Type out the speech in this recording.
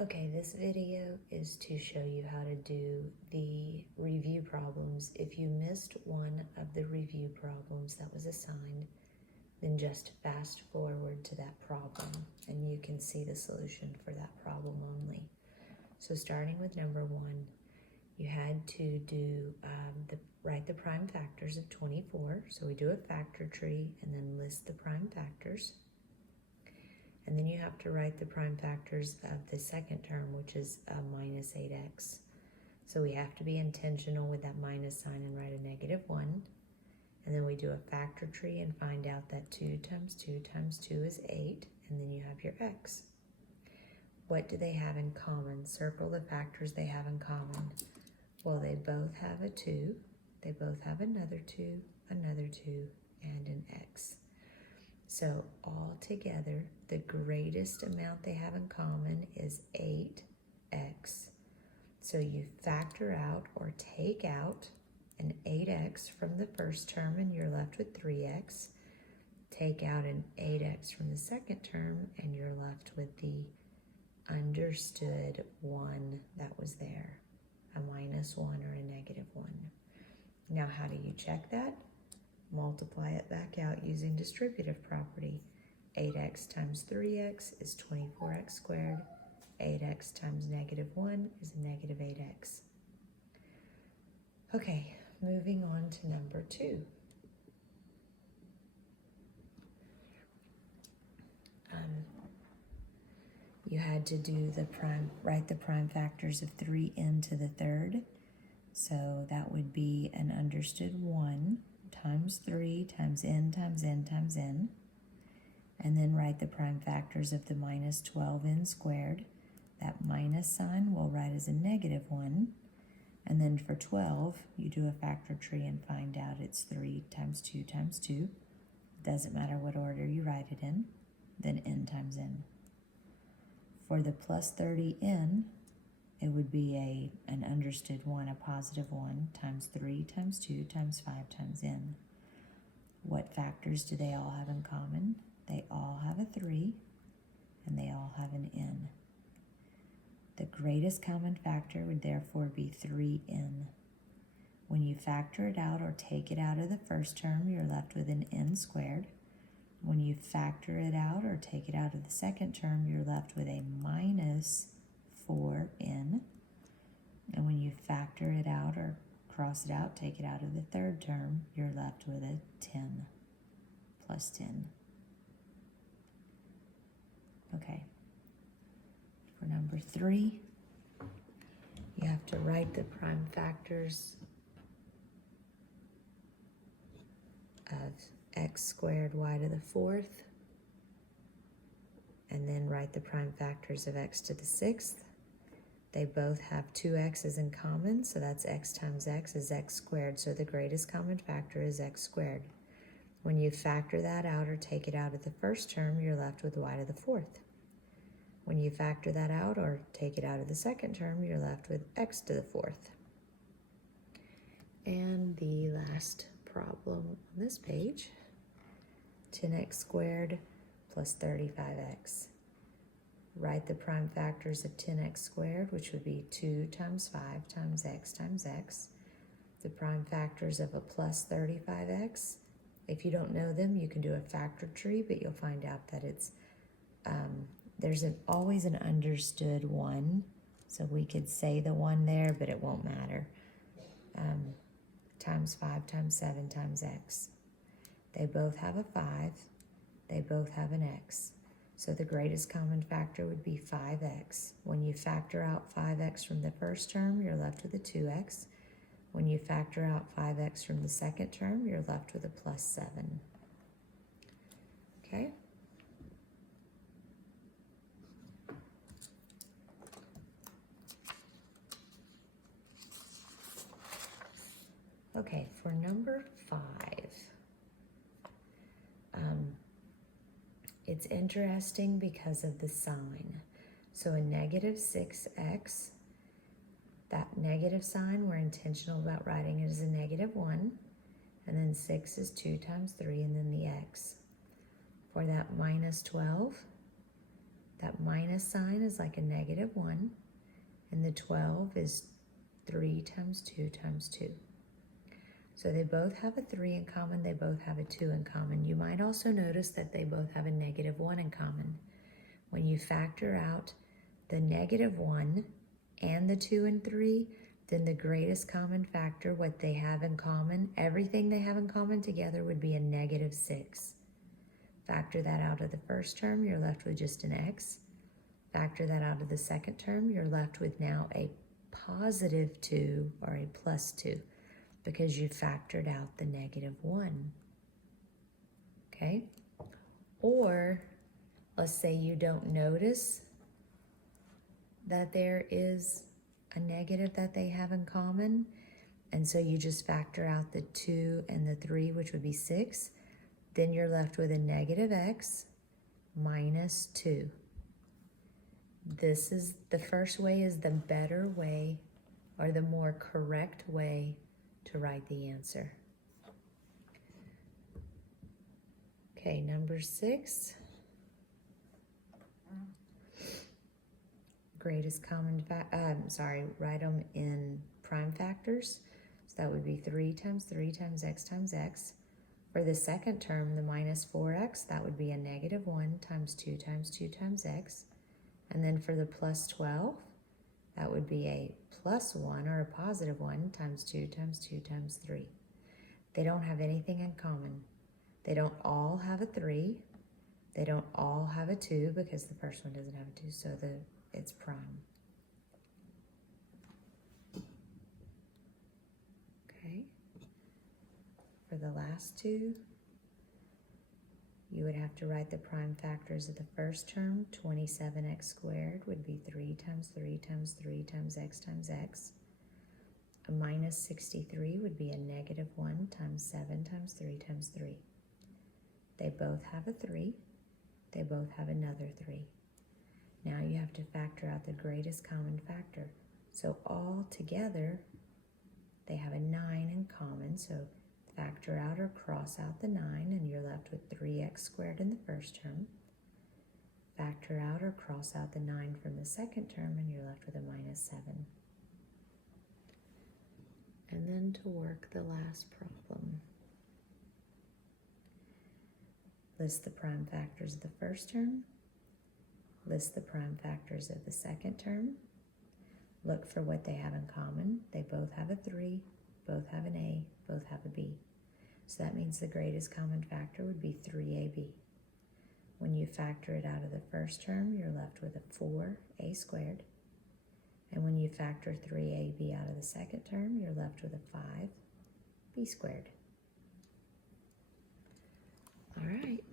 Okay, this video is to show you how to do the review problems. If you missed one of the review problems that was assigned, then just fast forward to that problem and you can see the solution for that problem only. So starting with number 1, you had to do write the prime factors of 24. So we do a factor tree and then list the prime factors. And then you have to write the prime factors of the second term, which is minus 8x. So we have to be intentional with that minus sign and write a -1. And then we do a factor tree and find out that 2 times 2 times 2 is 8. And then you have your x. What do they have in common? Circle the factors they have in common. Well, they both have a 2. They both have another 2, and an x. So all together, the greatest amount they have in common is 8x. So you factor out or take out an 8x from the first term and you're left with 3x. Take out an 8x from the second term and you're left with the understood 1 that was there, a -1 or a -1. Now how do you check that? Multiply it back out using distributive property. 8x times 3x is 24x squared. 8x times -1 is a -8x. Okay, moving on to number 2. You had to do write the prime factors of 3n to the third. So that would be an understood 1 times 3 times n times n times n. And then write the prime factors of the -12n squared. That minus sign we'll write as a -1. And then for 12, you do a factor tree and find out it's 3 times 2 times 2. Doesn't matter what order you write it in. Then n times n. For the plus 30n, it would be an understood 1, a positive 1, times 3 times 2 times 5 times n. What factors do they all have in common? They all have a 3, and they all have an n. The greatest common factor would therefore be 3n. When you factor it out or take it out of the first term, you're left with an n squared. When you factor it out or take it out of the second term, you're left with a -4n. And when you factor it out or cross it out, take it out of the third term, you're left with a 10 plus 10. Okay. For number 3, you have to write the prime factors of x squared y to the 4th, and then write the prime factors of x to the 6th. They both have 2 x's in common, so that's x times x is x squared, so the greatest common factor is x squared. When you factor that out or take it out of the first term, you're left with y to the 4th. When you factor that out or take it out of the second term, you're left with x to the 4th. And the last problem on this page, 10x squared plus 35x. Write the prime factors of 10x squared, which would be 2 times 5 times x times x. The prime factors of a plus 35x. If you don't know them, you can do a factor tree, but you'll find out that it's there's always an understood 1. So we could say the 1 there, but it won't matter. Times 5 times 7 times x. They both have a 5. They both have an x. So the greatest common factor would be 5x. When you factor out 5x from the first term, you're left with a 2x. When you factor out 5x from the second term, you're left with a plus 7. Okay? Okay, for number 5, it's interesting because of the sign. So a -6x, that negative sign, we're intentional about writing it as a -1, and then 6 is 2 times 3, and then the x. For that -12, That minus sign is like a -1, and the 12 is 3 times 2 times 2. So they both have a 3 in common, they both have a 2 in common. You might also notice that they both have a -1 in common. When you factor out the -1 and the 2 and 3, then the greatest common factor, what they have in common, everything they have in common together would be a -6. Factor that out of the first term, you're left with just an x. Factor that out of the second term, you're left with now a +2 or a +2 because you factored out the -1. Okay? Or let's say you don't notice that there is a negative that they have in common, and so you just factor out the 2 and the 3, which would be 6. Then you're left with a -x minus 2. This is the first way, is the better way or the more correct way to write the answer. Okay, number 6. Greatest common write them in prime factors. So that would be 3 times 3 times x times x. For the second term, the -4x, that would be a -1 times 2 times 2 times x. And then for the +12, that would be a +1 or a +1 times 2 times 2 times 3. They don't have anything in common. They don't all have a 3. They don't all have a 2 because the first one doesn't have a 2, so it's prime. Okay. For the last two, you would have to write the prime factors of the first term. 27x squared would be 3 times 3 times 3 times x. A -63 would be a -1 times 7 times 3 times 3. They both have a 3. They both have another 3. Now you have to factor out the greatest common factor. So all together, they have a 9 in common. So factor out or cross out the 9, and you're left with 3x squared in the first term. Factor out or cross out the 9 from the second term, and you're left with a -7. And then to work the last problem. List the prime factors of the first term. List the prime factors of the second term. Look for what they have in common. They both have a 3, both have an A, both have a B. So that means the greatest common factor would be 3AB. When you factor it out of the first term, you're left with a 4A squared. And when you factor 3AB out of the second term, you're left with a 5B squared. All right.